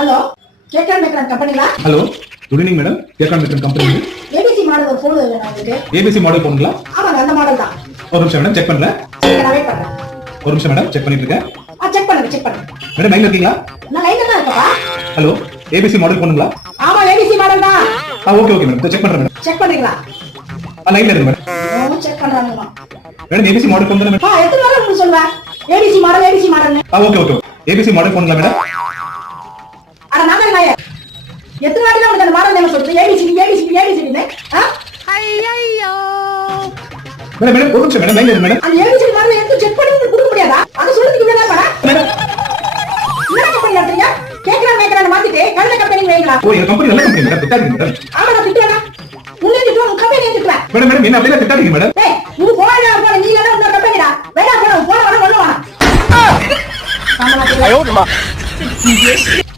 Hello கேக்கன் மேக்கன் கம்பெனிங்களா? Hello good evening madam. கேக்கன் மேக்கன் கம்பெனி. ஏபிசி மாடல் ஒரு ஃபோன் வேணும் உங்களுக்கு. ஏபிசி மாடல் போனுங்களா? ஆமாங்க அந்த மாடல் தான். ஒரு நிமிஷம் மேடம் செக் பண்றேன். சரி நான் வெயிட் பண்றேன். ஒரு நிமிஷம் மேடம் செக் பண்ணிட்டு இருக்கேன். செக் பண்ணுங்க. மேடம் லைன்ல இருக்கீங்களா? நான் லைன்ல தான் இருக்கேன்ப்பா. ஹலோ ஏபிசி மாடல் போனுங்களா? ஆமா ஏபிசி மாடல் தான். ஓகே மேடம் செக் பண்றேன் மேடம். செக் பண்றீங்களா? லைன்ல இருக்கு மேடம். செக் பண்றாங்கம்மா. மேடம் ஏபிசி மாடல் போன் தானே மேடம்? எத்தனை நாள் உங்களுக்கு சொல்றேன் ABC model. Okay ABC model போனுங்களா மேடம்? அட நாங்க நாயே எத்தனை வாட்டி உங்களுக்கு அந்த மாடல் நேம் சொல்றீங்க? ஏபிசி ஐயோ மேடம் ஒரு நிமிஷம் மேடம் லைன்ல இருக்கு மேடம். அந்த ஏபிசி மாடல் எடுத்து செக் பண்ணி கொடுக்க முடியாதா? அது சொல்றதுக்கு இவ்வளவு நேரம் மேடம் என்ன கம்பெனி நடத்துறீங்க? கேக்குறாங்க மாத்திட்டு கல்ல கம்பெனி வைங்களா? எங்க கம்பெனி நல்ல கம்பெனி மேடம். திட்டாதீங்க மேடம். ஆமா நான் திட்டுவேனா? உன்னை திட்டுவேன் உன் கம்பெனி திட்டுவேன். மேடம் என்ன அப்படியே திட்டாதீங்க மேடம். ஏய் நீ போடா நீ என்ன உன்ன கம்பெனிடா? வேணா போடா ஒண்ணு வேணாம். ஐயோ